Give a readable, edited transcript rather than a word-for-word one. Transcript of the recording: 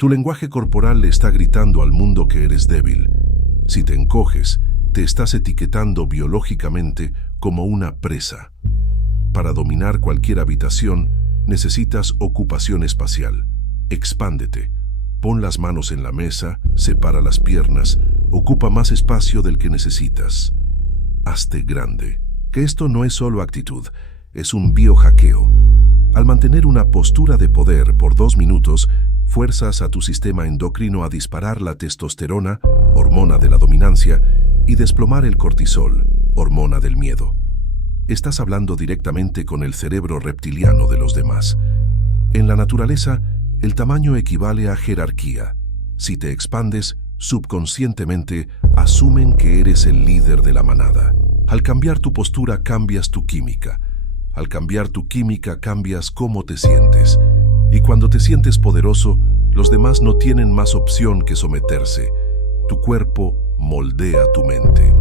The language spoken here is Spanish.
Tu lenguaje corporal le está gritando al mundo que eres débil. Si te encoges, te estás etiquetando biológicamente como una presa. Para dominar cualquier habitación, necesitas ocupación espacial. Expándete. Pon las manos en la mesa, separa las piernas, ocupa más espacio del que necesitas. Hazte grande. Que esto no es solo actitud, es un biohackeo. Al mantener una postura de poder por 2 minutos, fuerzas a tu sistema endocrino a disparar la testosterona, hormona de la dominancia, y desplomar el cortisol, hormona del miedo. Estás hablando directamente con el cerebro reptiliano de los demás. En la naturaleza, el tamaño equivale a jerarquía. Si te expandes, subconscientemente asumen que eres el líder de la manada. Al cambiar tu postura, cambias tu química. Al cambiar tu química, cambias cómo te sientes. Y cuando te sientes poderoso, los demás no tienen más opción que someterse. Tu cuerpo moldea tu mente.